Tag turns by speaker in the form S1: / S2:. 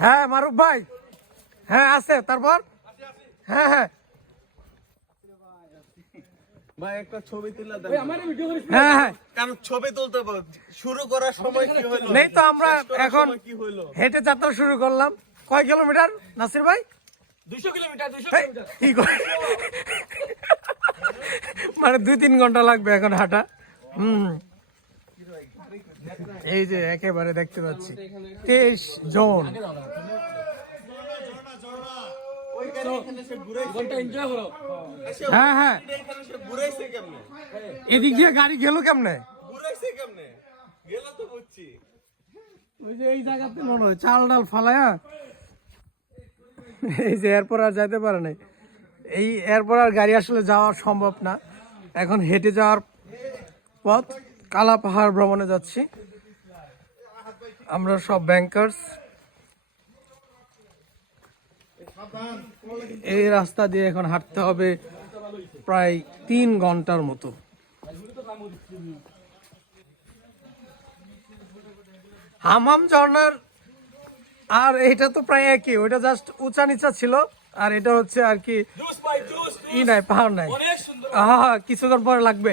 S1: হ্যাঁ মারুফ ভাই। হ্যাঁ আছে। তারপর? হ্যাঁ হ্যাঁ।
S2: ভাই একটা ছবি তুলে দেন।
S1: হ্যাঁ হ্যাঁ।
S2: কারণ ছবি তুলতে শুরু করার সময় কি হলো?
S1: নেই তো আমরা এখন হেঁটে যাত্রা শুরু করলাম। কয় কিলোমিটার নাসির ভাই?
S3: দুইশো কিলোমিটার
S1: কি মানে দুই তিন ঘণ্টা লাগবে এখন হাঁটা। হুম। এই যে একেবারে দেখতে পাচ্ছি। তেইশ জন। হ্যাঁ হ্যাঁ। এদিক দিয়ে গাড়ি গেল কেমনে? ওই যে এই জায়গাতে মনে হয় চাল ডাল ফালায়া। এই যে এরপর আর যাইতে পারে নাই। এই এরপর আর গাড়ি আসলে যাওয়া সম্ভব না। এখন হেঁটে যাওয়ার পথ। কালা পাহাড় ভ্রমণে যাচ্ছি। আমরা সব ব্যাংকার্স এই রাস্তা দিয়ে এখন হাঁটতে হবে প্রায় তিন ঘণ্টার মতো। হামাম ঝর্ণার আর এটা তো প্রায় একই ওইটা জাস্ট উঁচা নিচা ছিল আর এটা হচ্ছে আর কি ই নাই পাহাড় নাই। হ্যাঁ হ্যাঁ কিছুক্ষণ পরে লাগবে।